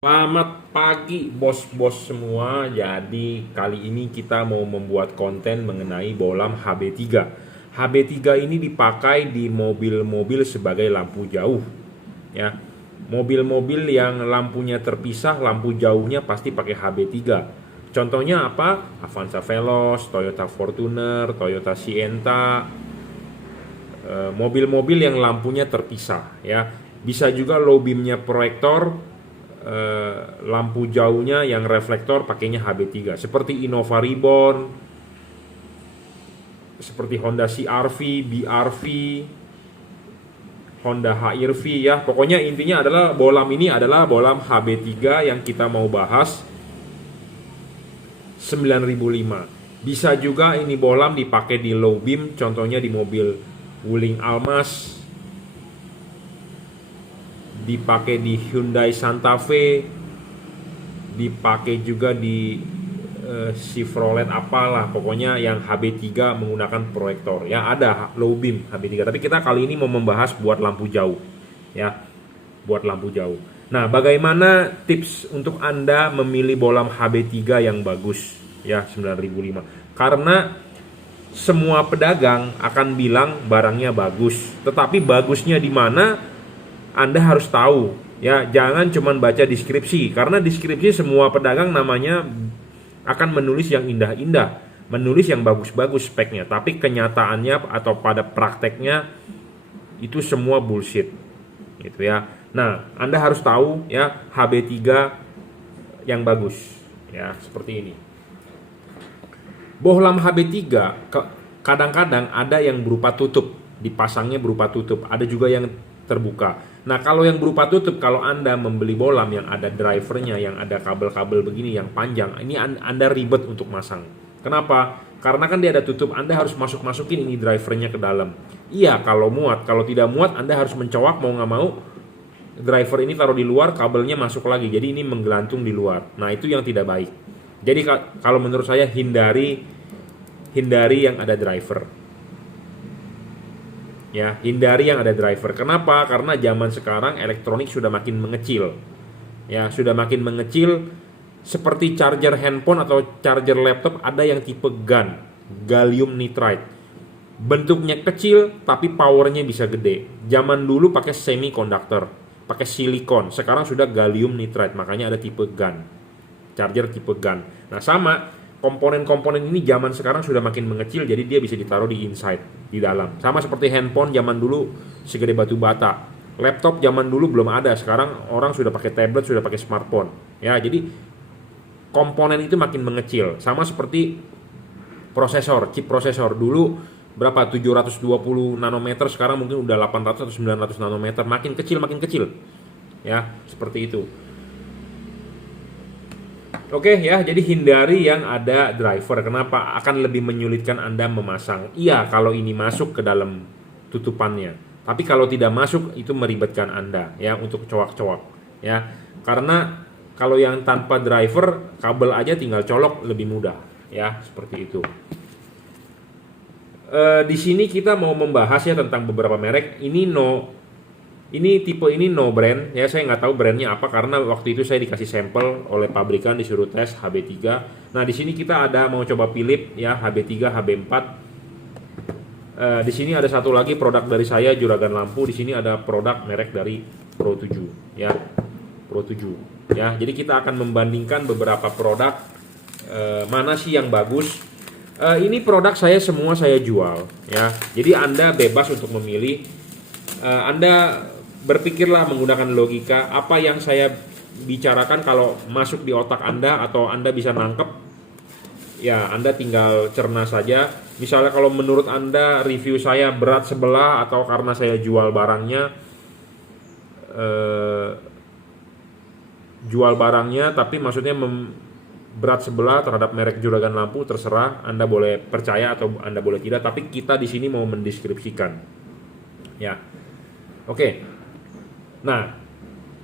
Selamat pagi bos-bos semua. Jadi kali ini kita mau membuat konten mengenai bohlam HB3. HB3 ini dipakai di mobil-mobil sebagai lampu jauh ya. Mobil-mobil yang lampunya terpisah, lampu jauhnya pasti pakai HB3. Contohnya apa? Avanza Veloz, Toyota Fortuner, Toyota Sienta, mobil-mobil yang lampunya terpisah ya. Bisa juga low beamnya proyektor, lampu jauhnya yang reflektor pakainya HB3 seperti Innova Reborn, seperti Honda CR-V, BR-V, Honda HR-V ya. Pokoknya intinya adalah bohlam ini adalah bohlam HB3 yang kita mau bahas 9005. Bisa juga ini bohlam dipakai di low beam, contohnya di mobil Wuling Almas, dipakai di Hyundai Santa Fe, dipakai juga di Chevrolet apalah, pokoknya yang HB3 menggunakan proyektor ya. Ada low beam HB3, tapi kita kali ini mau membahas buat lampu jauh ya, buat lampu jauh. Nah, bagaimana tips untuk Anda memilih bohlam HB3 yang bagus ya 9005? Karena semua pedagang akan bilang barangnya bagus, tetapi bagusnya di mana Anda harus tahu ya. Jangan cuman baca deskripsi, karena deskripsi semua pedagang namanya akan menulis yang indah-indah, menulis yang bagus-bagus speknya, tapi kenyataannya atau pada prakteknya itu semua bullshit gitu ya. Nah, Anda harus tahu ya HB3 yang bagus ya, seperti ini. Bohlam HB3 kadang-kadang ada yang berupa tutup, dipasangnya berupa tutup, ada juga yang terbuka. Nah, kalau yang berupa tutup, kalau Anda membeli bohlam yang ada drivernya, yang ada kabel-kabel begini yang panjang, ini Anda ribet untuk masang. Kenapa? Karena kan dia ada tutup, Anda harus masukin ini drivernya ke dalam. Iya, kalau muat. Kalau tidak muat, Anda harus mencowak, mau nggak mau driver ini taruh di luar, kabelnya masuk lagi. Jadi ini menggelantung di luar. Nah, itu yang tidak baik. Jadi kalau menurut saya hindari yang ada driver. Ya, hindari yang ada driver. Kenapa? Karena zaman sekarang elektronik sudah makin mengecil. Ya, sudah makin mengecil. Seperti charger handphone atau charger laptop, ada yang tipe GaN, gallium nitride. Bentuknya kecil tapi powernya bisa gede. Zaman dulu pakai semiconductor, pakai silikon. Sekarang sudah gallium nitride, makanya ada tipe GaN. Charger tipe GaN. Nah, sama komponen-komponen ini zaman sekarang sudah makin mengecil, jadi dia bisa ditaruh di inside, di dalam. Sama seperti handphone zaman dulu segede batu bata. Laptop zaman dulu belum ada, sekarang orang sudah pakai tablet, sudah pakai smartphone. Ya, jadi komponen itu makin mengecil. Sama seperti prosesor, chip prosesor dulu berapa 720 nanometer, sekarang mungkin udah 800 atau 900 nanometer, makin kecil. Ya, seperti itu. Oke ya, jadi hindari yang ada driver. Kenapa? Akan lebih menyulitkan Anda memasang. Iya, kalau ini masuk ke dalam tutupannya. Tapi kalau tidak masuk, itu meribetkan Anda ya untuk cowak-cowak ya. Karena kalau yang tanpa driver, kabel aja tinggal colok lebih mudah ya, seperti itu. Di sini kita mau membahas ya tentang beberapa merek. Ini tipe ini no brand ya, saya nggak tahu brandnya apa karena waktu itu saya dikasih sampel oleh pabrikan, disuruh tes HB3. Nah, di sini kita ada mau coba Philips ya, HB3, HB4. Di sini ada satu lagi produk dari saya, juragan lampu. Di sini ada produk merek dari Pro7 ya, Pro7 ya. Jadi kita akan membandingkan beberapa produk, mana sih yang bagus. Ini produk semua saya jual ya. Jadi Anda bebas untuk memilih. Anda berpikirlah menggunakan logika, apa yang saya bicarakan kalau masuk di otak Anda atau Anda bisa nangkep, ya Anda tinggal cerna saja. Misalnya kalau menurut Anda review saya berat sebelah, atau karena saya jual barangnya tapi maksudnya berat sebelah terhadap merek juragan lampu, terserah Anda boleh percaya atau Anda boleh tidak, tapi kita di sini mau mendeskripsikan ya. Oke. Nah,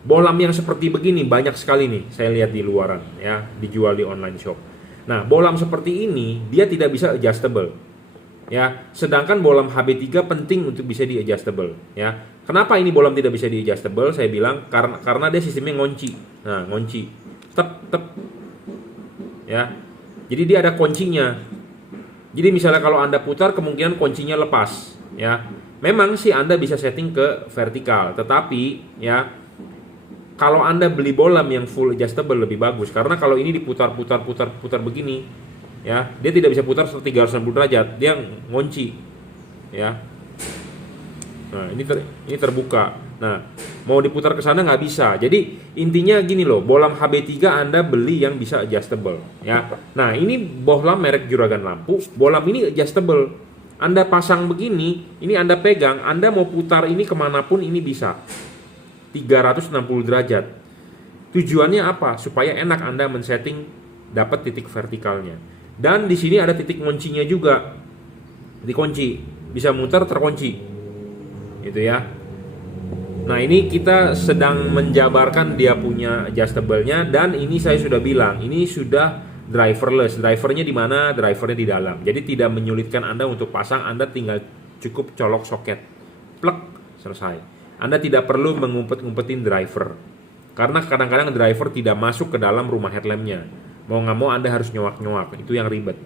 bohlam yang seperti begini banyak sekali nih saya lihat di luaran ya, dijual di online shop. Nah, bohlam seperti ini dia tidak bisa adjustable. ya. Sedangkan bolam HB3 penting untuk bisa di adjustable, ya. Kenapa ini bolam tidak bisa di adjustable? Saya bilang karena dia sistemnya ngunci. Nah, ngunci. Tep. Ya. Jadi dia ada kuncinya. Jadi misalnya kalau Anda putar kemungkinan kuncinya lepas, ya. Memang sih Anda bisa setting ke vertikal, tetapi ya kalau Anda beli bolam yang full adjustable lebih bagus, karena kalau ini diputar begini, ya, dia tidak bisa putar 360 derajat, dia ngunci, ya. Nah, ini terbuka. Nah, mau diputar ke sana nggak bisa. Jadi intinya gini loh, bolam HB3 Anda beli yang bisa adjustable, ya. Nah, ini bohlam merek Juragan Lampu, bolam ini adjustable. Anda pasang begini, ini Anda pegang, Anda mau putar ini kemanapun ini bisa. 360 derajat. Tujuannya apa? Supaya enak Anda men-setting dapat titik vertikalnya. Dan di sini ada titik kuncinya juga. Dikunci, bisa muter terkunci. Gitu ya. Nah, ini kita sedang menjabarkan dia punya adjustable-nya, dan ini saya sudah bilang, ini sudah driverless. Drivernya di mana? Drivernya di dalam. Jadi tidak menyulitkan Anda untuk pasang, Anda tinggal cukup colok soket. Plek, selesai. Anda tidak perlu mengumpet-ngumpetin driver, karena kadang-kadang driver tidak masuk ke dalam rumah headlampnya. Mau nggak mau Anda harus nyowak-nyowak, itu yang ribet,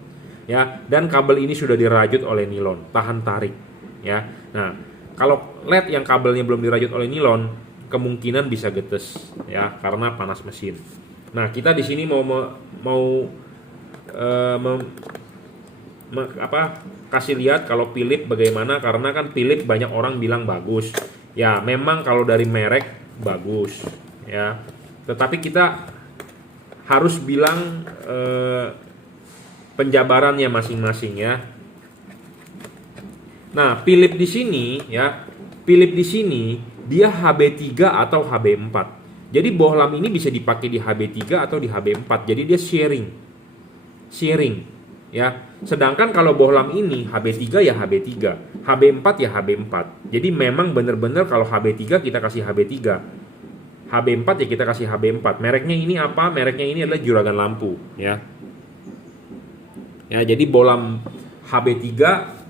ya. Dan kabel ini sudah dirajut oleh nilon, tahan tarik, ya. Nah, kalau LED yang kabelnya belum dirajut oleh nilon, kemungkinan bisa getes, ya, karena panas mesin. Nah, kita di sini kasih lihat kalau Philips bagaimana, karena kan Philips banyak orang bilang bagus. Ya, memang kalau dari merek bagus, ya. Tetapi kita harus bilang penjabarannya masing-masing, ya. Nah, Philips di sini, ya. Philips di sini dia HB3 atau HB4. Jadi bohlam ini bisa dipakai di HB3 atau di HB4. Jadi dia sharing, ya. Sedangkan kalau bohlam ini HB3 ya HB3, HB4 ya HB4. Jadi memang benar-benar kalau HB3 kita kasih HB3, HB4 ya kita kasih HB4. Mereknya ini apa? Mereknya ini adalah Juragan Lampu, ya. Ya, jadi bohlam HB3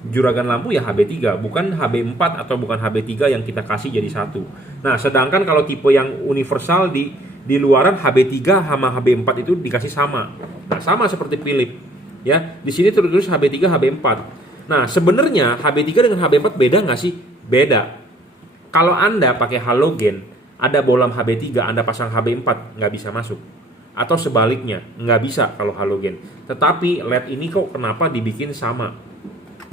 Juragan Lampu ya HB3, bukan HB4 atau bukan HB3 yang kita kasih jadi satu. Nah, sedangkan kalau tipe yang universal di luaran HB3 sama HB4 itu dikasih sama. Nah, sama seperti Philips. Ya, di sini tertulis HB3, HB4. Nah, sebenarnya HB3 dengan HB4 beda nggak sih? Beda. Kalau Anda pakai halogen, ada bohlam HB3, Anda pasang HB4, nggak bisa masuk. Atau sebaliknya, nggak bisa kalau halogen. Tetapi LED ini kok kenapa dibikin sama?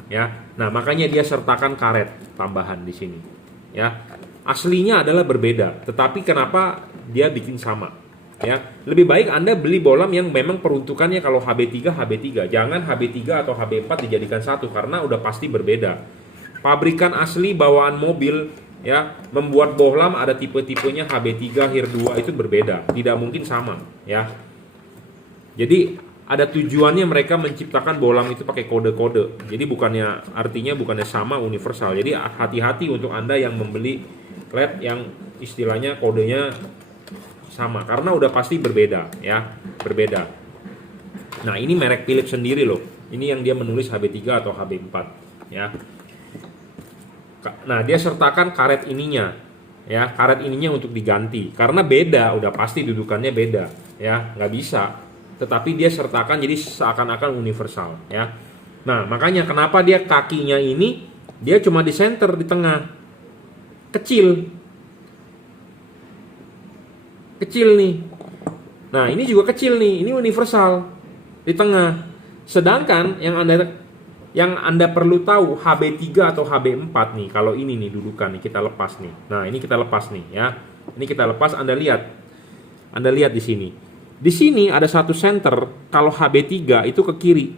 Ya, nah makanya dia sertakan karet tambahan di sini. Ya, aslinya adalah berbeda, tetapi kenapa dia bikin sama? Ya, lebih baik Anda beli bohlam yang memang peruntukannya kalau HB3, HB3. Jangan HB3 atau HB4 dijadikan satu, karena udah pasti berbeda. Pabrikan asli bawaan mobil, ya, membuat bohlam ada tipe-tipenya HB3, HIR2 itu berbeda, tidak mungkin sama, ya. Jadi ada tujuannya mereka menciptakan bohlam itu pakai kode-kode. Jadi artinya bukannya sama universal. Jadi hati-hati untuk Anda yang membeli LED yang istilahnya kodenya sama, karena udah pasti berbeda, ya, berbeda. Nah, ini merek Philips sendiri loh. Ini yang dia menulis HB3 atau HB4, ya. Nah, dia sertakan karet ininya, ya, karet ininya untuk diganti karena beda, udah pasti dudukannya beda, ya, nggak bisa. Tetapi dia sertakan jadi seakan-akan universal, ya. Nah, makanya kenapa dia kakinya ini dia cuma di center di tengah, kecil nih. Nah, ini juga kecil nih, ini universal di tengah. Sedangkan yang Anda perlu tahu HB3 atau HB4 nih, kalau ini nih dudukan nih kita lepas nih. Nah, ini kita lepas nih, ya. Ini kita lepas, Anda lihat di sini. Di sini ada satu center, kalau HB3 itu ke kiri.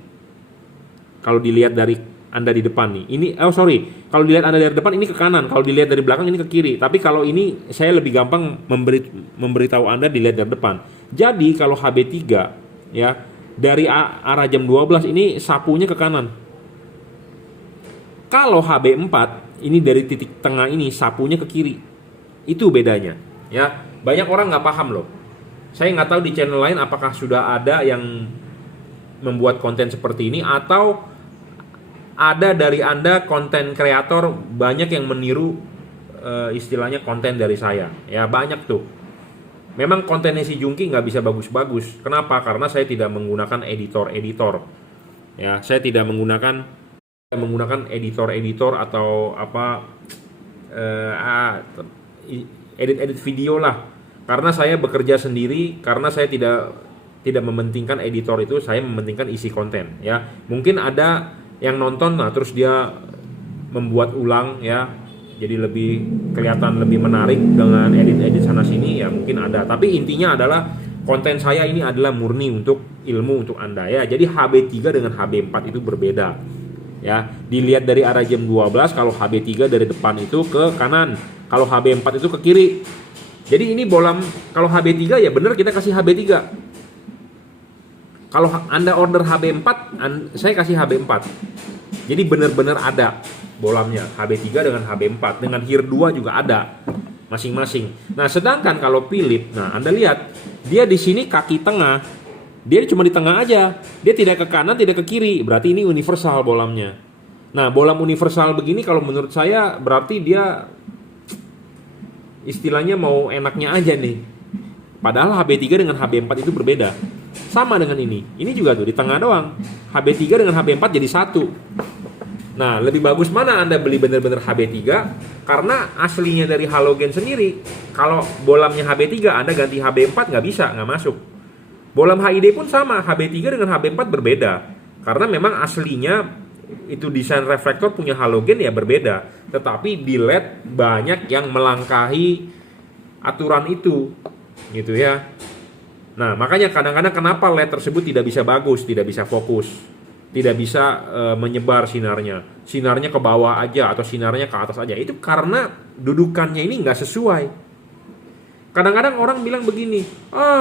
Kalau dilihat dari Anda di depan nih. Kalau dilihat Anda dari depan ini ke kanan, kalau dilihat dari belakang ini ke kiri. Tapi kalau ini saya lebih gampang memberitahu Anda dilihat dari depan. Jadi kalau HB3, ya, dari arah jam 12 ini sapunya ke kanan. Kalau HB4 ini dari titik tengah ini sapunya ke kiri. Itu bedanya, ya. Banyak orang nggak paham loh. Saya nggak tahu di channel lain apakah sudah ada yang membuat konten seperti ini, atau ada dari Anda konten kreator banyak yang meniru istilahnya konten dari saya. Ya, banyak tuh. Memang kontennya si Jungki nggak bisa bagus-bagus. Kenapa? Karena saya tidak menggunakan editor-editor. Ya, saya tidak menggunakan editor-editor atau apa edit-edit video lah. Karena saya bekerja sendiri, karena saya tidak mementingkan editor itu, saya mementingkan isi konten. Ya, mungkin ada yang nonton, nah terus dia membuat ulang ya, jadi lebih kelihatan lebih menarik dengan edit-edit sana sini ya, mungkin ada. Tapi intinya adalah konten saya ini adalah murni untuk ilmu untuk Anda ya. Jadi HB3 dengan HB4 itu berbeda. Ya, dilihat dari arah jam 12, kalau HB3 dari depan itu ke kanan, kalau HB4 itu ke kiri. Jadi ini bolam, kalau HB3 ya bener kita kasih HB3. Kalau Anda order HB4, saya kasih HB4. Jadi benar-benar ada bolamnya, HB3 dengan HB4, dengan HIR 2 juga ada masing-masing. Nah, sedangkan kalau Philips, nah Anda lihat, dia di sini kaki tengah, dia cuma di tengah aja. Dia tidak ke kanan, tidak ke kiri. Berarti ini universal bolamnya. Nah, bolam universal begini kalau menurut saya berarti dia istilahnya mau enaknya aja nih. Padahal HB3 dengan HB4 itu berbeda. Sama dengan ini. Ini juga tuh di tengah doang. HB3 dengan HB4 jadi satu. Nah, lebih bagus mana Anda beli bener-bener HB3? Karena aslinya dari halogen sendiri. Kalau bolamnya HB3, Anda ganti HB4 nggak bisa, nggak masuk. Bolam HID pun sama, HB3 dengan HB4 berbeda. Karena memang aslinya itu desain reflektor punya halogen ya berbeda. Tetapi di LED banyak yang melangkahi aturan itu. Gitu ya. Nah, makanya kadang-kadang kenapa LED tersebut tidak bisa bagus, tidak bisa fokus, tidak bisa menyebar sinarnya. Sinarnya ke bawah aja atau sinarnya ke atas aja. Itu karena dudukannya ini nggak sesuai. Kadang-kadang orang bilang begini,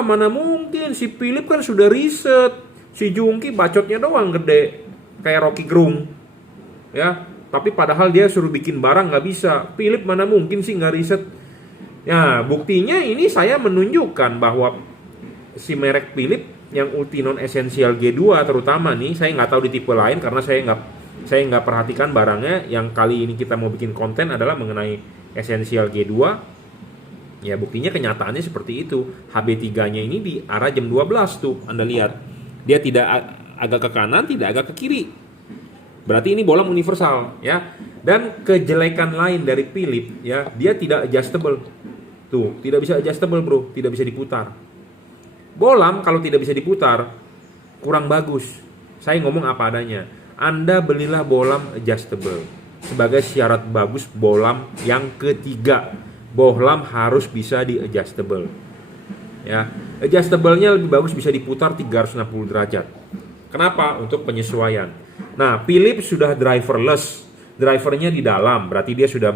mana mungkin si Philips kan sudah riset, si Jungki bacotnya doang gede, kayak Rocky Gerung. Ya, tapi padahal dia suruh bikin barang nggak bisa. Philips mana mungkin sih nggak riset. Ya, buktinya ini saya menunjukkan bahwa si merek Philips yang Ultinon Essential G2 terutama nih, saya nggak tahu di tipe lain karena saya nggak perhatikan barangnya. Yang kali ini kita mau bikin konten adalah mengenai Essential G2. Ya, buktinya kenyataannya seperti itu. HB3-nya ini di arah jam 12 tuh, Anda lihat. Dia tidak agak ke kanan, tidak agak ke kiri. Berarti ini bolam universal ya. Dan kejelekan lain dari Philips ya, dia tidak adjustable. Tuh, tidak bisa adjustable, Bro, tidak bisa diputar. Bolam kalau tidak bisa diputar kurang bagus. Saya ngomong apa adanya. Anda belilah bolam adjustable. Sebagai syarat bagus bolam yang ketiga, bohlam harus bisa di adjustable. Ya, adjustable-nya lebih bagus bisa diputar 360 derajat. Kenapa? Untuk penyesuaian. Nah, Philips sudah driverless. Drivernya di dalam, berarti dia sudah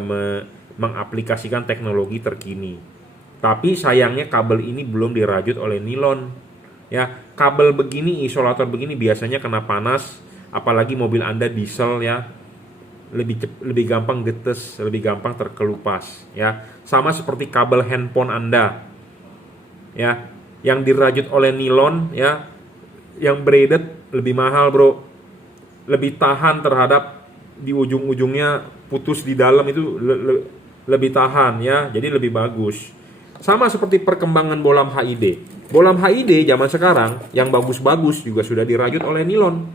mengaplikasikan teknologi terkini. Tapi sayangnya kabel ini belum dirajut oleh nilon. Ya, kabel begini, isolator begini biasanya kena panas, apalagi mobil Anda diesel ya. Lebih gampang getes, lebih gampang terkelupas ya. Sama seperti kabel handphone Anda. Ya, yang dirajut oleh nilon ya, yang braided lebih mahal, Bro. Lebih tahan terhadap di ujung-ujungnya putus di dalam itu lebih tahan ya, jadi lebih bagus. Sama seperti perkembangan bolam HID. Bolam HID zaman sekarang yang bagus-bagus juga sudah dirajut oleh nilon.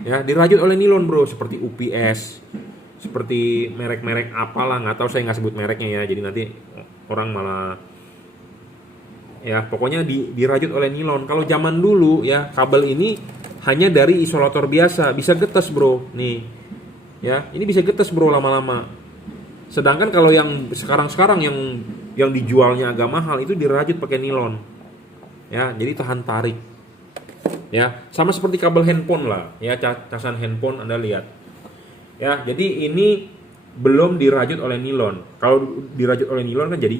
Ya, dirajut oleh nilon, Bro, seperti UPS, seperti merek-merek apalah, nggak tahu, saya nggak sebut mereknya ya, jadi nanti orang malah ya, pokoknya dirajut oleh nilon. Kalau zaman dulu ya, kabel ini hanya dari isolator biasa, bisa getes, Bro. Nih. Ya, ini bisa getes, Bro, lama-lama. Sedangkan kalau yang sekarang-sekarang yang dijualnya agak mahal itu dirajut pakai nilon. Ya, jadi tahan tarik. Ya, sama seperti kabel handphone lah, ya, casan handphone Anda lihat. Ya, jadi ini belum dirajut oleh nilon. Kalau dirajut oleh nilon kan jadi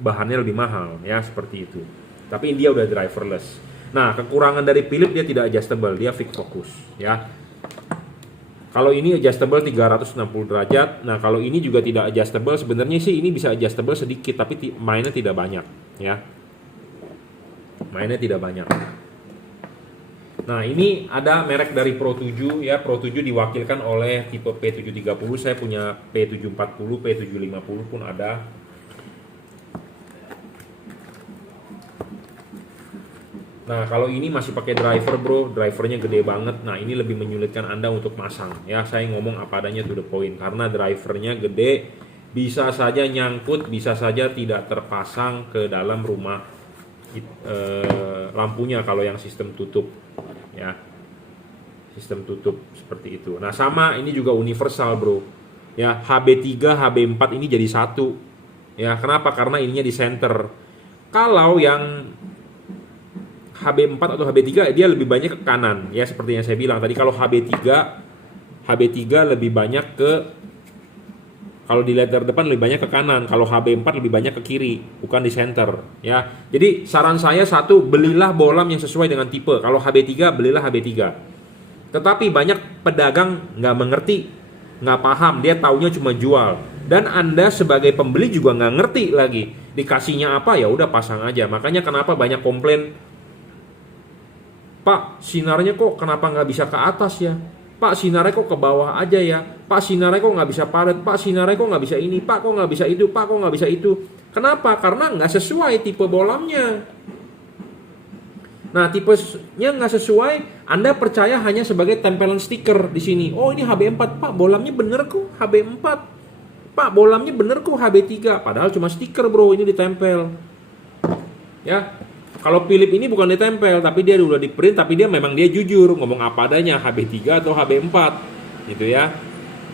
bahannya lebih mahal, ya, seperti itu. Tapi dia udah driverless. Nah, kekurangan dari Philips dia tidak adjustable, dia fix fokus, ya. Kalau ini adjustable 360 derajat. Nah, kalau ini juga tidak adjustable, sebenarnya sih ini bisa adjustable sedikit, tapi mainnya tidak banyak, ya. Mainnya tidak banyak. Nah, ini ada merek dari Pro 7 ya. Pro 7 diwakilkan oleh tipe P730. Saya punya P740, P750 pun ada. Nah, kalau ini masih pakai driver, bro, drivernya gede banget. Nah, ini lebih menyulitkan Anda untuk masang. Ya, saya ngomong apa adanya to the point. Karena drivernya gede, bisa saja nyangkut, bisa saja tidak terpasang ke dalam rumah lampunya kalau yang sistem tutup. Ya, sistem tutup seperti itu. Nah, sama ini juga universal, bro. Ya, HB3, HB4 ini jadi satu. Ya, kenapa? Karena ininya di center. Kalau yang HB4 atau HB3 dia lebih banyak ke kanan ya, seperti yang saya bilang tadi. Kalau HB3 lebih banyak ke, kalau di letter depan lebih banyak ke kanan, kalau HB4 lebih banyak ke kiri, bukan di center ya. Jadi saran saya satu, belilah bohlam yang sesuai dengan tipe. Kalau HB3 belilah HB3. Tetapi banyak pedagang nggak mengerti, nggak paham, dia taunya cuma jual. Dan Anda sebagai pembeli juga nggak ngerti lagi dikasihnya apa, ya udah pasang aja. Makanya kenapa banyak komplain, Pak, sinarnya kok kenapa nggak bisa ke atas ya? Pak, sinarnya kok ke bawah aja ya? Pak, sinarnya kok nggak bisa padat? Pak, sinarnya kok nggak bisa ini? Pak, kok nggak bisa itu? Pak, kok nggak bisa itu? Kenapa? Karena nggak sesuai tipe bohlamnya. Nah, tipenya nggak sesuai, Anda percaya hanya sebagai tempelan stiker di sini. Oh, ini HB4, Pak, bohlamnya bener kok HB4. Pak, bohlamnya bener kok HB3. Padahal cuma stiker, bro, ini ditempel. Ya. Kalau Philip ini bukan ditempel, tapi dia udah di print, tapi dia memang dia jujur ngomong apa adanya, HB3 atau HB4 gitu ya.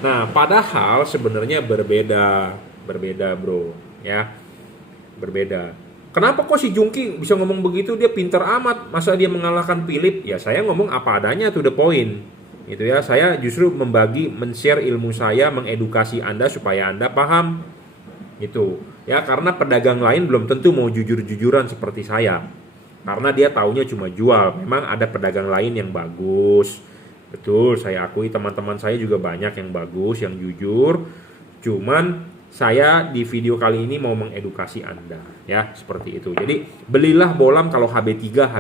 Nah, padahal sebenarnya berbeda bro ya, berbeda. Kenapa kok si Jungki bisa ngomong begitu? Dia pinter amat, masa dia mengalahkan Philip? Ya saya ngomong apa adanya, to the point gitu ya. Saya justru men-share ilmu saya, mengedukasi Anda supaya Anda paham itu ya. Karena pedagang lain belum tentu mau jujur-jujuran seperti saya, karena dia taunya cuma jual. Memang ada pedagang lain yang bagus, betul, saya akui teman-teman saya juga banyak yang bagus, yang jujur. Cuman saya di video kali ini mau mengedukasi Anda ya, seperti itu. Jadi belilah bohlam kalau HB3,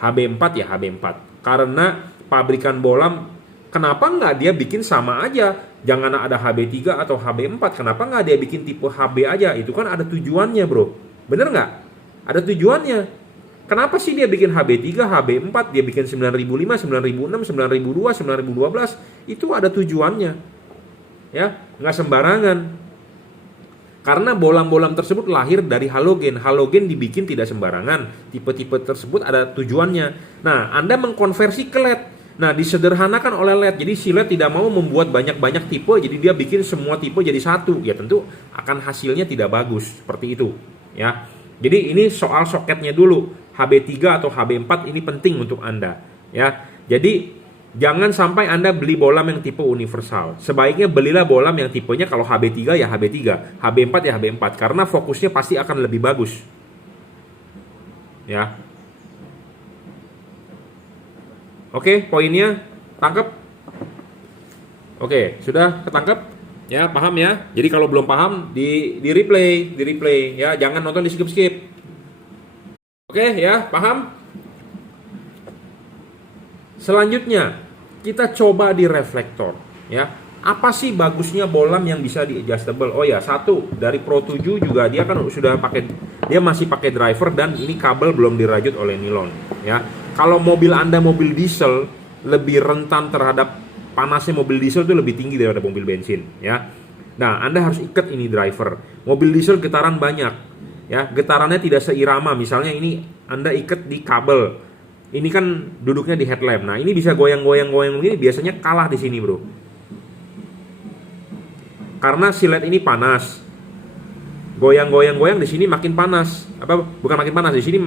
HB4 ya HB4. Karena pabrikan bohlam, kenapa nggak dia bikin sama aja? Jangan ada HB3 atau HB4. Kenapa nggak dia bikin tipe HB aja? Itu kan ada tujuannya, bro. Bener nggak? Ada tujuannya. Kenapa sih dia bikin HB3, HB4? Dia bikin 9005, 9006, 9002, 9012. Itu ada tujuannya. Ya, nggak sembarangan. Karena bohlam-bohlam tersebut lahir dari halogen. Halogen dibikin tidak sembarangan. Tipe-tipe tersebut ada tujuannya. Nah, Anda mengkonversi ke LED. Nah, disederhanakan oleh LED. Jadi si LED tidak mau membuat banyak-banyak tipe, jadi dia bikin semua tipe jadi satu. Ya tentu akan hasilnya tidak bagus seperti itu, ya. Jadi ini soal soketnya dulu. HB3 atau HB4 ini penting untuk Anda, ya. Jadi jangan sampai Anda beli bohlam yang tipe universal. Sebaiknya belilah bohlam yang tipenya kalau HB3 ya HB3, HB4 ya HB4, karena fokusnya pasti akan lebih bagus. Ya. Oke, poinnya tangkap? Oke, sudah ketangkep? Ya, paham ya? Jadi kalau belum paham di replay ya, jangan nonton di skip. Oke ya, paham? Selanjutnya, kita coba di reflektor ya. Apa sih bagusnya bohlam yang bisa di adjustable? Oh ya, satu, dari Pro 7 juga dia kan sudah pakai, dia masih pakai driver dan ini kabel belum dirajut oleh nilon ya. Kalau mobil Anda mobil diesel, lebih rentan terhadap panasnya mobil diesel itu lebih tinggi daripada mobil bensin ya. Nah, Anda harus ikat ini driver. Mobil diesel getaran banyak ya, getarannya tidak seirama. Misalnya ini Anda ikat di kabel, ini kan duduknya di headlamp. Nah, ini bisa goyang-goyang begini, biasanya kalah di sini, bro. Karena si LED ini panas. Goyang-goyang di sini makin panas. Bukan makin panas, di sini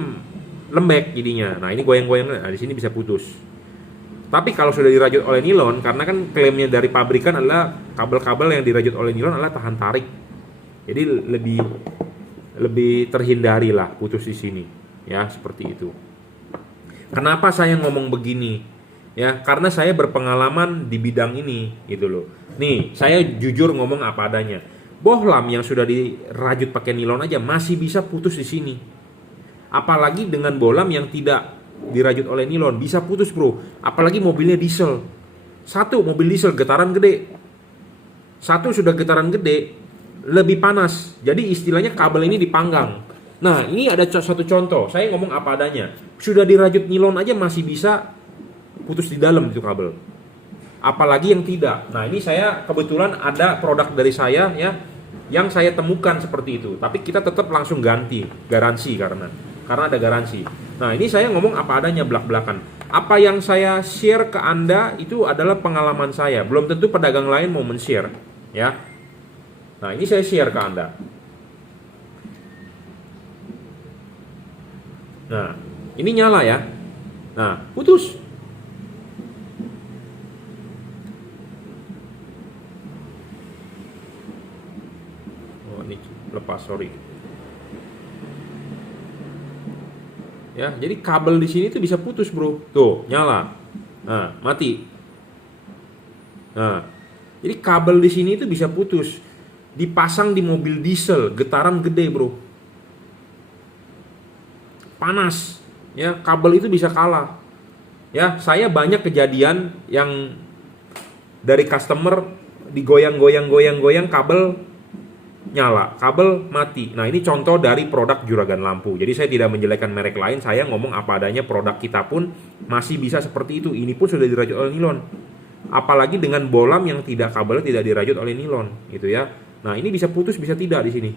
lembek jadinya. Nah, ini goyang-goyang, nah, di sini bisa putus. Tapi kalau sudah dirajut oleh nilon, karena kan klaimnya dari pabrikan adalah kabel-kabel yang dirajut oleh nilon adalah tahan tarik. Jadi lebih terhindari lah putus di sini. Ya, seperti itu. Kenapa saya ngomong begini? Ya, karena saya berpengalaman di bidang ini gitu loh. Nih, saya jujur ngomong apa adanya. Bohlam yang sudah dirajut pakai nilon aja masih bisa putus di sini. Apalagi dengan bohlam yang tidak dirajut oleh nilon bisa putus bro, apalagi mobilnya diesel. Satu mobil diesel getaran gede, satu sudah getaran gede lebih panas, jadi istilahnya kabel ini dipanggang. Nah ini ada satu contoh, saya ngomong apa adanya, sudah dirajut nilon aja masih bisa putus di dalam itu kabel, apalagi yang tidak. Nah ini saya kebetulan ada produk dari saya ya, yang saya temukan seperti itu, tapi kita tetap langsung ganti, garansi karena ada garansi. Nah ini saya ngomong apa adanya, belak-belakan. Apa yang saya share ke Anda itu adalah pengalaman saya, belum tentu pedagang lain mau men-share ya. Nah ini saya share ke Anda. Nah ini nyala ya, nah putus. Oh ini lepas, sorry. Ya, jadi kabel di sini tuh bisa putus, bro. Tuh, nyala. Nah, mati. Nah, jadi kabel di sini tuh bisa putus. Dipasang di mobil diesel, getaran gede, bro. Panas. Ya, kabel itu bisa kalah. Ya, saya banyak kejadian yang dari customer digoyang-goyang kabel nyala, kabel mati. Nah ini contoh dari produk juragan lampu. Jadi saya tidak menjelekkan merek lain, saya ngomong apa adanya, produk kita pun masih bisa seperti itu. Ini pun sudah dirajut oleh nilon. Apalagi dengan bolam yang tidak, kabelnya tidak dirajut oleh nilon, gitu ya. Nah ini bisa putus, bisa tidak di sini.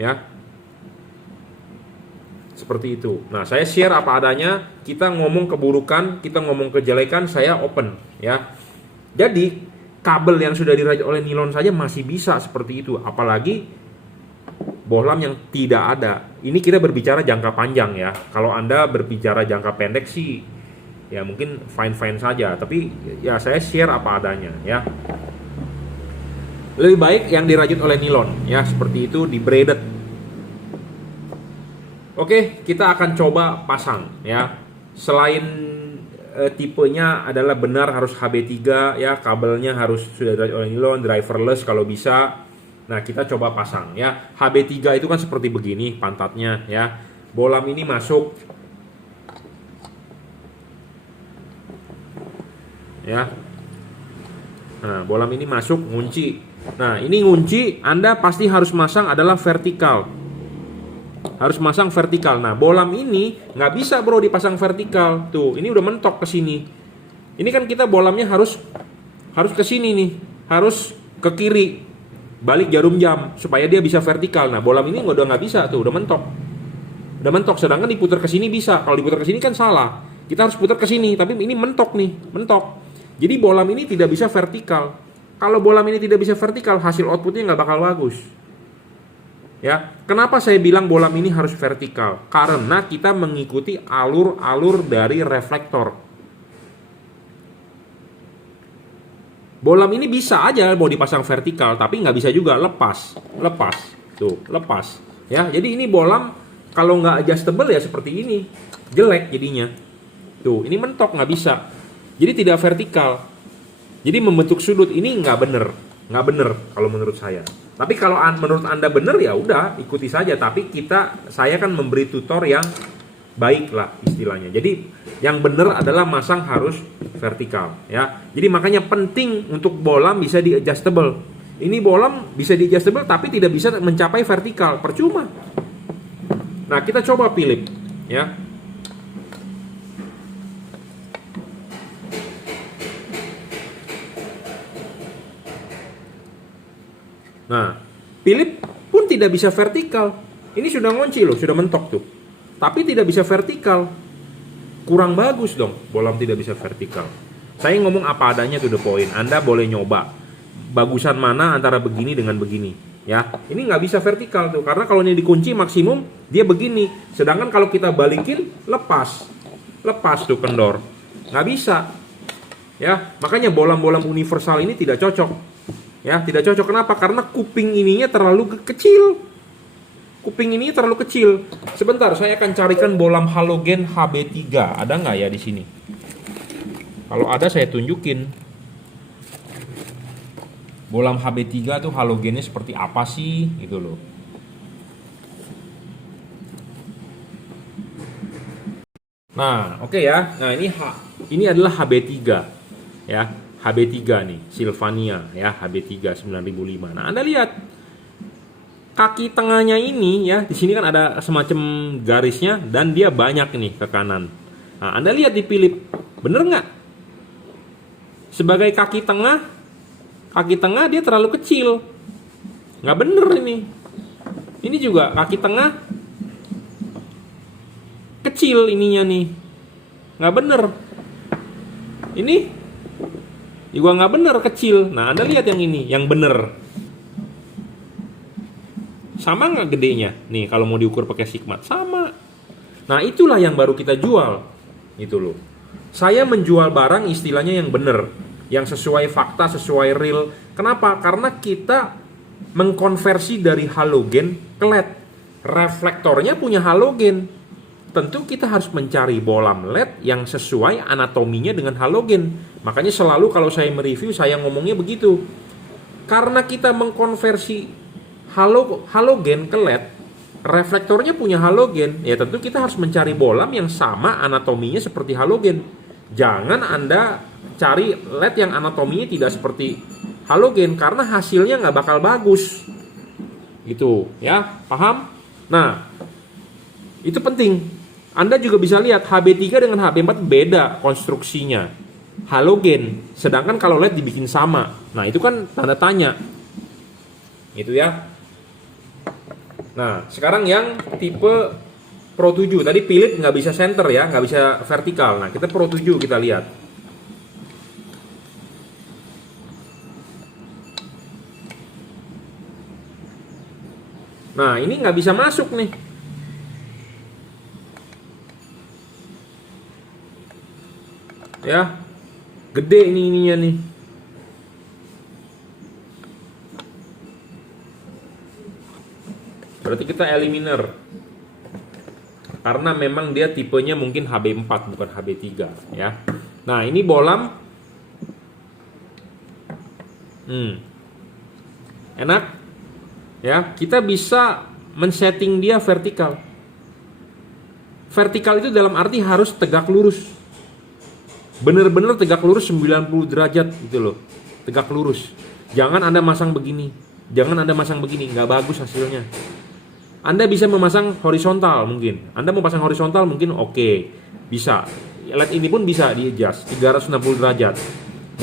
Ya, seperti itu. Nah saya share apa adanya. Kita ngomong keburukan, kita ngomong kejelekan, saya open ya. Jadi kabel yang sudah dirajut oleh nilon saja masih bisa seperti itu, apalagi bohlam yang tidak ada. Ini kita berbicara jangka panjang ya. Kalau Anda berbicara jangka pendek sih ya mungkin fine-fine saja, tapi ya saya share apa adanya ya. Lebih baik yang dirajut oleh nilon ya, seperti itu, di braided. Oke, kita akan coba pasang ya. Selain tipenya adalah benar harus HB3 ya, kabelnya harus sudah dirajut oleh nilon, driverless kalau bisa. Nah kita coba pasang ya. HB3 itu kan seperti begini pantatnya ya. Bolam ini masuk ya. Nah bolam ini masuk, ngunci. Nah ini ngunci, Anda pasti harus masang adalah vertikal. Harus masang vertikal. Nah bolam ini nggak bisa bro dipasang vertikal. Tuh ini udah mentok ke sini. Ini kan kita bolamnya harus ke sini nih, harus ke kiri, balik jarum jam supaya dia bisa vertikal. Nah bolam ini udah nggak bisa tuh, udah mentok. Sedangkan diputar ke sini bisa. Kalau diputar ke sini kan salah. Kita harus putar ke sini, tapi ini mentok nih, mentok. Jadi bolam ini tidak bisa vertikal. Kalau bolam ini tidak bisa vertikal, hasil outputnya nggak bakal bagus. Ya, kenapa saya bilang bolam ini harus vertikal? Karena kita mengikuti alur-alur dari reflektor. Bolam ini bisa aja mau dipasang vertikal, tapi nggak bisa juga, lepas, tuh, lepas. Ya, jadi ini bolam kalau nggak adjustable ya seperti ini, jelek jadinya. Tuh, ini mentok, nggak bisa. Jadi tidak vertikal. Jadi membentuk sudut ini nggak bener kalau menurut saya. Tapi kalau menurut Anda benar ya udah ikuti saja. Tapi saya kan memberi tutor yang baik lah istilahnya. Jadi yang benar adalah masang harus vertikal ya. Jadi makanya penting untuk bolam bisa di adjustable. Ini bolam bisa di adjustable tapi tidak bisa mencapai vertikal, percuma. Nah kita coba Philip ya. Nah, Philip pun tidak bisa vertikal. Ini sudah ngunci loh, sudah mentok tuh. Tapi tidak bisa vertikal. Kurang bagus dong, bolam tidak bisa vertikal. Saya ngomong apa adanya to the point. Anda boleh nyoba. Bagusan mana antara begini dengan begini. Ya, ini nggak bisa vertikal tuh. Karena kalau ini dikunci maksimum, dia begini. Sedangkan kalau kita balikin, lepas tuh kendor. Nggak bisa. Ya, makanya bolam-bolam universal ini tidak cocok. Ya, tidak cocok. Kenapa? Karena kuping ininya terlalu kecil. Sebentar, saya akan carikan bolam halogen HB3. Ada nggak ya di sini? Kalau ada saya tunjukin. Bolam HB3 tuh halogennya seperti apa sih? Gitu loh. Nah, oke ya. Nah, ini adalah HB3 ya. HB3 nih, Sylvania ya, HB3 9005. Nah, Anda lihat kaki tengahnya ini ya, di sini kan ada semacam garisnya dan dia banyak nih ke kanan. Nah, Anda lihat di Philip, bener nggak? Sebagai kaki tengah dia terlalu kecil. Nggak bener ini. Ini juga kaki tengah kecil ininya nih, nggak bener. Ini juga nggak bener, kecil. Nah, Anda lihat yang ini, yang bener. Sama nggak gedenya? Nih, kalau mau diukur pakai sigmat, sama. Nah, itulah yang baru kita jual. Itu loh. Saya menjual barang istilahnya yang bener, yang sesuai fakta, sesuai real. Kenapa? Karena kita mengkonversi dari halogen ke LED. Reflektornya punya halogen. Tentu kita harus mencari bolam LED yang sesuai anatominya dengan halogen. Makanya selalu kalau saya mereview, saya ngomongnya begitu. Karena kita mengkonversi halogen ke LED, reflektornya punya halogen, ya tentu kita harus mencari bolam yang sama anatominya seperti halogen. Jangan Anda cari LED yang anatominya tidak seperti halogen, karena hasilnya nggak bakal bagus. Gitu, ya, paham? Nah, itu penting. Anda juga bisa lihat HB3 dengan HB4 beda konstruksinya. Halogen, sedangkan kalau LED dibikin sama. Nah, itu kan tanda tanya. Itu ya. Nah, sekarang yang tipe Pro 7. Tadi Philip nggak bisa center ya, nggak bisa vertikal. Nah, kita Pro 7 kita lihat. Nah, ini nggak bisa masuk nih. Ya, gede ininya nih. Berarti kita eliminer. Karena memang dia tipenya mungkin HB4 bukan HB3 ya. Nah, ini bolam. Enak. Ya, kita bisa men-setting dia vertikal. Vertikal itu dalam arti harus tegak lurus. Bener-bener tegak lurus 90 derajat gitu loh. Tegak lurus. Jangan Anda masang begini. Jangan Anda masang begini, nggak bagus hasilnya. Anda bisa memasang horizontal mungkin. Anda mau pasang horizontal mungkin oke. Bisa. LED ini pun bisa di-adjust 360 derajat.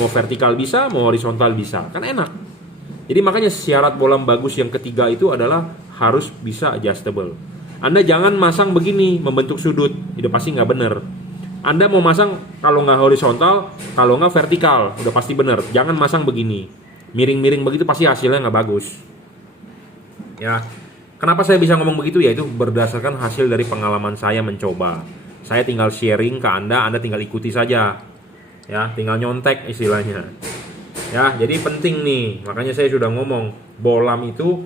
Mau vertikal bisa, mau horizontal bisa. Kan enak. Jadi makanya syarat bolam bagus yang ketiga itu adalah harus bisa adjustable. Anda jangan masang begini, membentuk sudut. Itu pasti nggak bener. Anda mau masang kalau nggak horizontal, kalau nggak vertikal, udah pasti bener. Jangan masang begini, miring-miring begitu pasti hasilnya nggak bagus. Ya, kenapa saya bisa ngomong begitu? Ya itu berdasarkan hasil dari pengalaman saya mencoba. Saya tinggal sharing ke Anda tinggal ikuti saja. Ya, tinggal nyontek istilahnya. Ya, jadi penting nih. Makanya saya sudah ngomong, bolam itu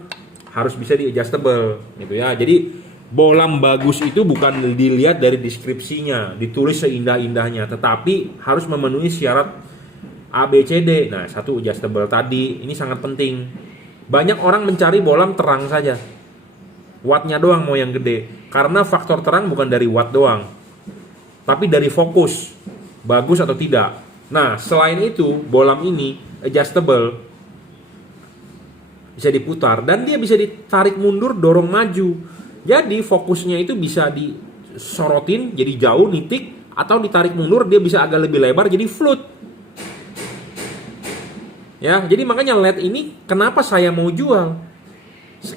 harus bisa di-adjustable, gitu ya. Jadi bolam bagus itu bukan dilihat dari deskripsinya, ditulis seindah-indahnya, tetapi harus memenuhi syarat ABCD. Nah, satu adjustable tadi, ini sangat penting. Banyak orang mencari bolam terang saja. Wattnya doang mau yang gede. Karena faktor terang bukan dari watt doang, tapi dari fokus, bagus atau tidak. Nah, selain itu, bolam ini adjustable, bisa diputar, dan dia bisa ditarik mundur, dorong maju. Jadi fokusnya itu bisa disorotin jadi jauh, nitik, atau ditarik mundur dia bisa agak lebih lebar jadi float. Ya, jadi makanya LED ini kenapa saya mau jual?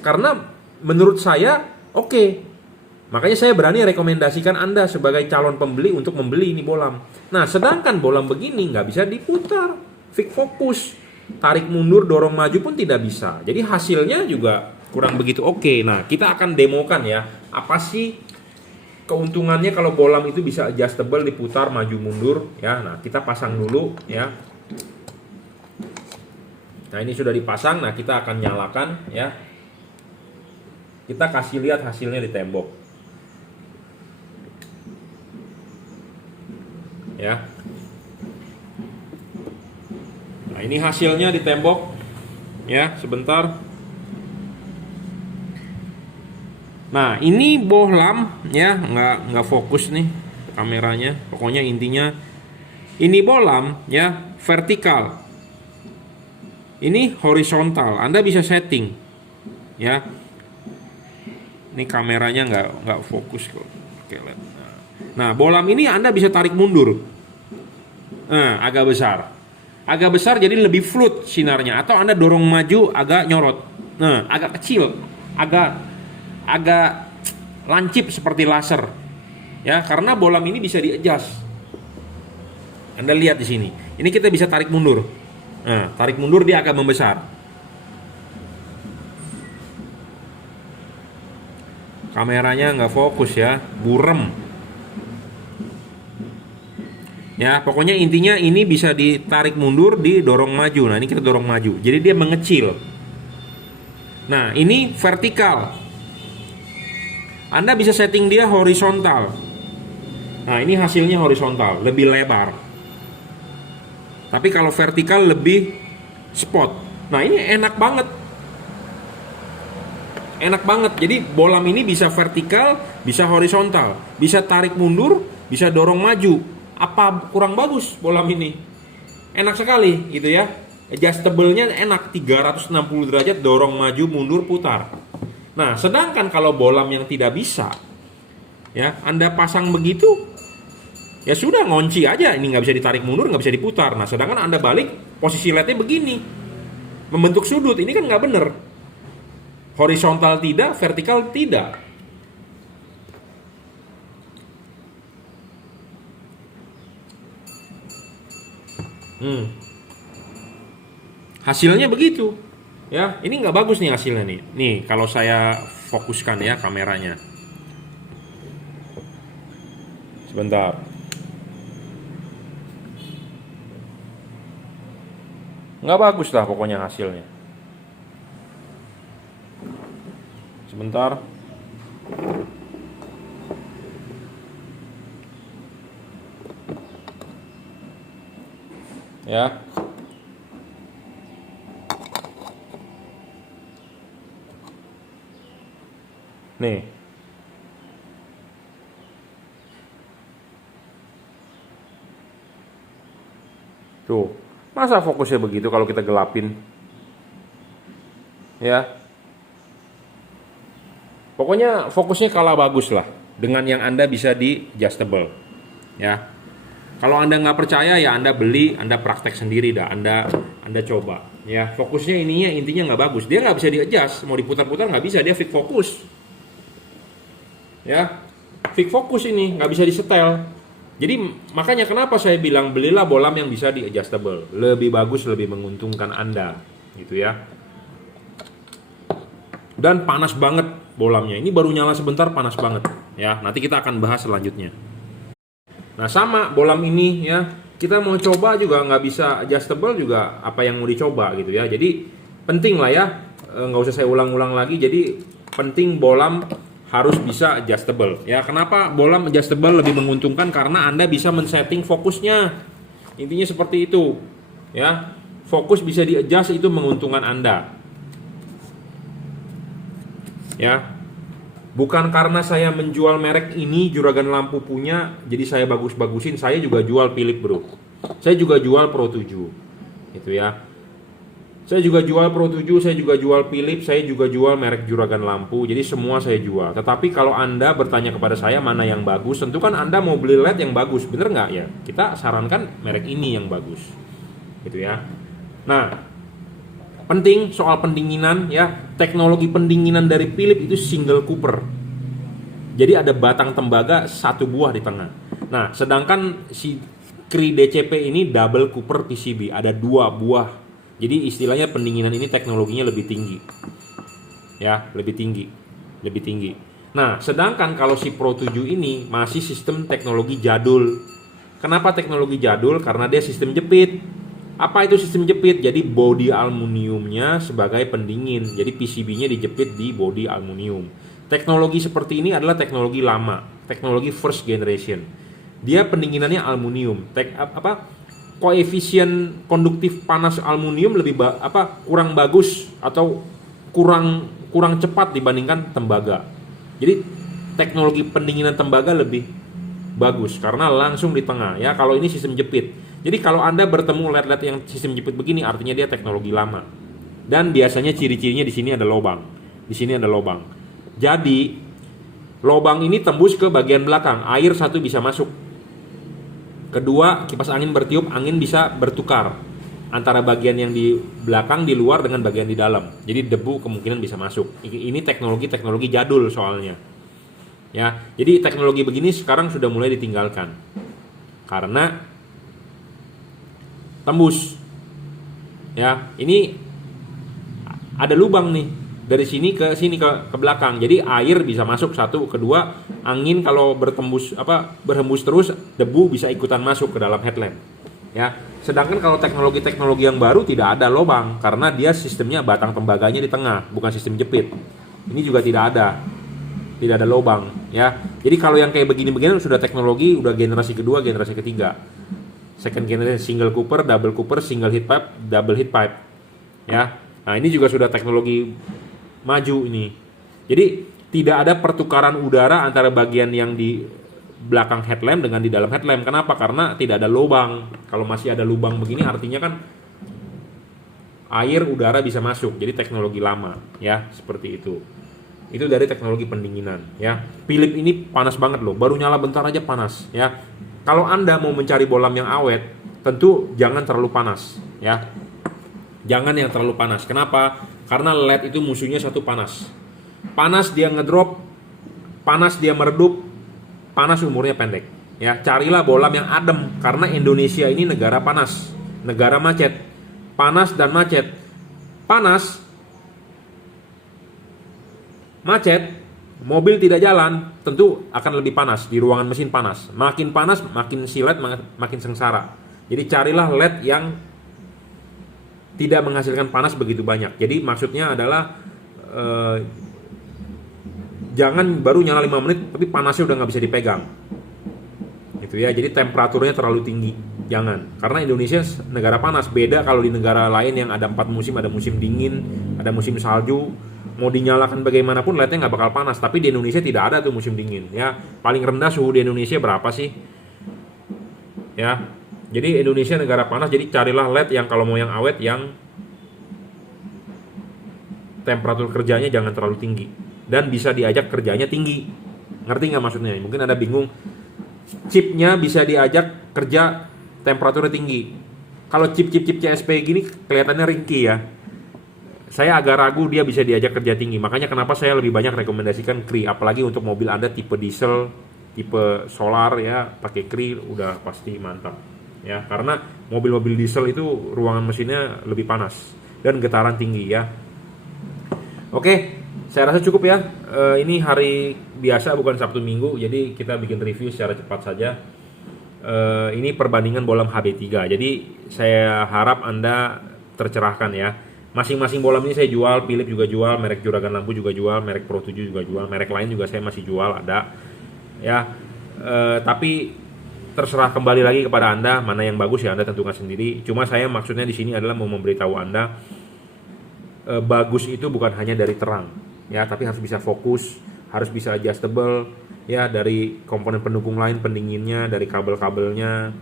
Karena menurut saya oke. Makanya saya berani rekomendasikan Anda sebagai calon pembeli untuk membeli ini bolam. Nah, sedangkan bolam begini nggak bisa diputar, fix fokus, tarik mundur, dorong maju pun tidak bisa. Jadi hasilnya juga kurang begitu oke. Nah, kita akan demokan ya, apa sih keuntungannya kalau bolam itu bisa adjustable, diputar maju mundur ya. Nah, kita pasang dulu ya. Nah, ini sudah dipasang. Nah, kita akan nyalakan ya. Kita kasih lihat hasilnya di tembok. Ya. Nah, ini hasilnya di tembok. Ya, sebentar. Nah, ini bohlam ya, nggak fokus nih. kameranya. Pokoknya intinya ini bolam ya vertikal, ini horizontal. Anda bisa setting ya. Ini kameranya nggak fokus kok. Oke, nah bolam ini Anda bisa tarik mundur. Nah, agak besar jadi lebih fluid sinarnya, atau Anda dorong maju agak nyorot. Nah, agak kecil, agak lancip seperti laser. Ya, karena bolam ini bisa di-adjust. Anda lihat di sini. Ini kita bisa tarik mundur. Nah, tarik mundur dia akan membesar. Kameranya nggak fokus ya, burem. Ya, pokoknya intinya ini bisa ditarik mundur, didorong maju. Nah, ini kita dorong maju. Jadi dia mengecil. Nah, ini vertikal. Anda bisa setting dia horizontal. Nah, ini hasilnya horizontal, lebih lebar. Tapi kalau vertikal lebih spot. Nah, ini enak banget. Enak banget. Jadi bolam ini bisa vertikal, bisa horizontal, bisa tarik mundur, bisa dorong maju. Apa kurang bagus bolam ini? Enak sekali gitu ya. Adjustable-nya enak, 360 derajat, dorong maju mundur putar. Nah, sedangkan kalau bolam yang tidak bisa ya, Anda pasang begitu ya sudah, ngunci aja, ini nggak bisa ditarik mundur, nggak bisa diputar. Nah, sedangkan Anda balik, posisi LED-nya begini, membentuk sudut, ini kan nggak bener. Horizontal tidak, vertikal tidak. Hasilnya begitu ya, ini nggak bagus nih hasilnya nih. Nih kalau saya fokuskan ya kameranya, sebentar. Nggak bagus lah pokoknya hasilnya. Sebentar. Ya. Nih. Tuh. Masa fokusnya begitu kalau kita gelapin? Ya. Pokoknya fokusnya kalah bagus lah dengan yang Anda bisa di adjustable. Ya. Kalau Anda nggak percaya ya Anda beli, Anda praktek sendiri dah, Anda coba. Ya, fokusnya intinya nggak bagus. Dia nggak bisa di-adjust, mau diputar-putar nggak bisa, dia fix fokus. Ya, fix fokus ini nggak bisa disetel. Jadi makanya kenapa saya bilang belilah bolam yang bisa di-adjustable, lebih bagus, lebih menguntungkan Anda, gitu ya. Dan panas banget bolamnya. Ini baru nyala sebentar panas banget. Ya, nanti kita akan bahas selanjutnya. Nah sama bolam ini ya, kita mau coba juga nggak bisa adjustable juga, apa yang mau dicoba gitu ya. Jadi penting lah ya, nggak usah saya ulang-ulang lagi. Jadi penting bolam harus bisa adjustable ya. Kenapa bolam adjustable lebih menguntungkan? Karena Anda bisa men-setting fokusnya. Intinya seperti itu ya. Fokus bisa di-adjust, itu menguntungkan Anda ya. Bukan karena saya menjual merek ini, Juragan Lampu punya, jadi saya bagus-bagusin. Saya juga jual Philips bro. Saya juga jual Pro 7 gitu ya. Saya juga jual Pro 7, saya juga jual Philips, saya juga jual merek Juragan Lampu. Jadi semua saya jual. Tetapi kalau Anda bertanya kepada saya mana yang bagus, tentu kan Anda mau beli LED yang bagus, bener nggak ya? Kita sarankan merek ini yang bagus gitu ya. Nah, penting soal pendinginan ya, teknologi pendinginan dari Philips itu single cooper. Jadi ada batang tembaga satu buah di tengah. Nah, sedangkan si Cree DCP ini double cooper PCB, ada dua buah. Jadi istilahnya pendinginan ini teknologinya lebih tinggi. Ya, lebih tinggi. Nah, sedangkan kalau si Pro 7 ini masih sistem teknologi jadul. Kenapa teknologi jadul? Karena dia sistem jepit. Apa itu sistem jepit? Jadi bodi aluminiumnya sebagai pendingin. Jadi PCB-nya dijepit di bodi aluminium. Teknologi seperti ini adalah teknologi lama, teknologi first generation. Dia pendinginannya aluminium. Koefisien konduktif panas aluminium kurang bagus atau kurang cepat dibandingkan tembaga. Jadi teknologi pendinginan tembaga lebih bagus karena langsung di tengah ya. Kalau ini sistem jepit. Jadi kalau Anda bertemu LED-LED yang sistem jepit begini artinya dia teknologi lama. Dan biasanya ciri-cirinya di sini ada lubang. Di sini ada lubang. Jadi lubang ini tembus ke bagian belakang, air satu bisa masuk. Kedua, kipas angin bertiup, angin bisa bertukar antara bagian yang di belakang di luar dengan bagian di dalam. Jadi debu kemungkinan bisa masuk. Ini teknologi jadul soalnya. Ya, jadi teknologi begini sekarang sudah mulai ditinggalkan karena tembus. Ya, ini ada lubang nih dari sini ke sini ke belakang. Jadi air bisa masuk satu, kedua angin kalau berhembus terus debu bisa ikutan masuk ke dalam headlamp. Ya, sedangkan kalau teknologi yang baru tidak ada lubang karena dia sistemnya batang tembaganya di tengah, bukan sistem jepit. Ini juga tidak ada lubang ya. Jadi kalau yang kayak begini-begini sudah teknologi udah generasi kedua, generasi ketiga. Second generation single cooper, double cooper, single heat pipe, double heat pipe. Ya. Nah, ini juga sudah teknologi maju ini. Jadi tidak ada pertukaran udara antara bagian yang di belakang headlamp dengan di dalam headlamp. Kenapa? Karena tidak ada lubang. Kalau masih ada lubang begini artinya kan air udara bisa masuk. Jadi teknologi lama ya, seperti itu. Itu dari teknologi pendinginan ya. Philips ini panas banget loh, baru nyala bentar aja panas ya. Kalau Anda mau mencari bolam yang awet, tentu jangan terlalu panas ya. Jangan yang terlalu panas. Kenapa? Karena LED itu musuhnya satu panas. Panas dia ngedrop, panas dia meredup, panas umurnya pendek ya. Carilah bolam yang adem karena Indonesia ini negara panas, negara macet. Panas dan macet. Panas, macet, mobil tidak jalan, tentu akan lebih panas di ruangan mesin panas. Makin panas, makin si LED makin sengsara. Jadi carilah LED yang tidak menghasilkan panas begitu banyak. Jadi maksudnya adalah jangan baru nyala 5 menit tapi panasnya udah nggak bisa dipegang. Gitu ya. Jadi temperaturnya terlalu tinggi. Jangan. Karena Indonesia negara panas. Beda kalau di negara lain yang ada 4 musim, ada musim dingin, ada musim salju. Mau dinyalakan bagaimanapun LED-nya nggak bakal panas. Tapi di Indonesia tidak ada tuh musim dingin ya. Paling rendah suhu di Indonesia berapa sih? Ya. Jadi Indonesia negara panas, jadi carilah LED yang kalau mau yang awet yang temperatur kerjanya jangan terlalu tinggi dan bisa diajak kerjanya tinggi. Ngerti nggak maksudnya? Mungkin Anda bingung. Chipnya bisa diajak kerja temperaturnya tinggi. Kalau chip CSP gini kelihatannya ringkih ya. Saya agak ragu dia bisa diajak kerja tinggi. Makanya kenapa saya lebih banyak rekomendasikan Cree, apalagi untuk mobil Anda tipe diesel, tipe solar ya, pakai Cree udah pasti mantap. Ya, karena mobil-mobil diesel itu ruangan mesinnya lebih panas dan getaran tinggi ya. Oke, saya rasa cukup ya. Ini hari biasa bukan Sabtu Minggu, jadi kita bikin review secara cepat saja. Ini perbandingan bolam HB3. Jadi saya harap Anda tercerahkan ya. Masing-masing bolam ini saya jual, Philips juga jual, merek Juragan Lampu juga jual, merek Pro 7 juga jual, merek lain juga saya masih jual ada. Ya, tapi terserah kembali lagi kepada Anda mana yang bagus ya Anda tentukan sendiri. Cuma saya maksudnya di sini adalah mau memberitahu Anda bagus itu bukan hanya dari terang ya, tapi harus bisa fokus, harus bisa adjustable ya, dari komponen pendukung lain, pendinginnya, dari kabel-kabelnya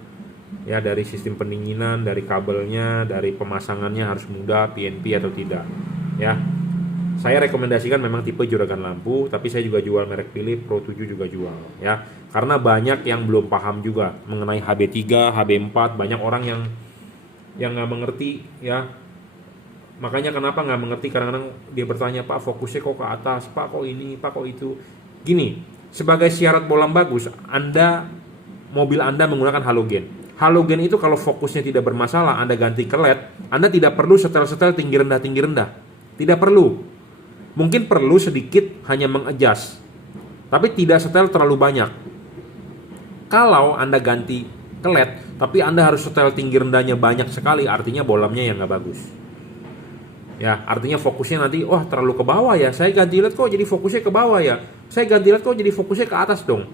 ya, dari sistem pendinginan, dari kabelnya, dari pemasangannya harus mudah, PNP atau tidak ya. Saya rekomendasikan memang tipe Juragan Lampu, tapi saya juga jual merek Philips, Pro 7 juga jual ya. Karena banyak yang belum paham juga mengenai HB3, HB4, banyak orang yang nggak mengerti ya. Makanya kenapa nggak mengerti, kadang-kadang dia bertanya, Pak fokusnya kok ke atas, Pak kok ini, Pak kok itu. Gini, sebagai syarat bolam bagus, mobil Anda menggunakan halogen. Halogen itu kalau fokusnya tidak bermasalah, Anda ganti ke LED, Anda tidak perlu setel-setel tinggi rendah. Tidak perlu. Mungkin perlu sedikit hanya mengadjust, tapi tidak setel terlalu banyak. Kalau Anda ganti ke LED, tapi Anda harus setel tinggi rendahnya banyak sekali, artinya bolamnya yang nggak bagus. Ya, artinya fokusnya nanti, wah terlalu ke bawah ya, saya ganti LED kok jadi fokusnya ke bawah ya, saya ganti LED kok jadi fokusnya ke atas dong.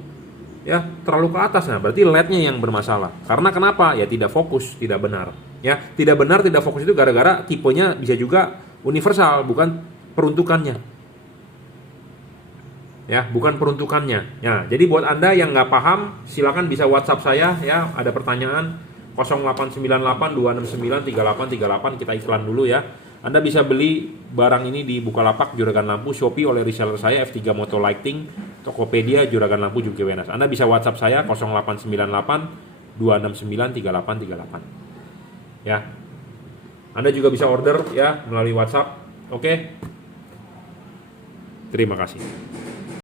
Ya, terlalu ke atas, nah berarti LED-nya yang bermasalah. Karena kenapa? Ya tidak fokus, tidak benar. Ya, tidak benar, tidak fokus itu gara-gara tipenya bisa juga universal, bukan peruntukannya. ya, bukan peruntukannya. Ya, jadi buat Anda yang nggak paham, silakan bisa WhatsApp saya ya, ada pertanyaan 0898 269 3838, kita iklan dulu ya. Anda bisa beli barang ini di Bukalapak, Juragan Lampu, Shopee oleh reseller saya F3 Moto Lighting, Tokopedia, Juragan Lampu, juga Wenas. Anda bisa WhatsApp saya 0898 269 3838. Ya. Anda juga bisa order ya melalui WhatsApp. Oke. Terima kasih.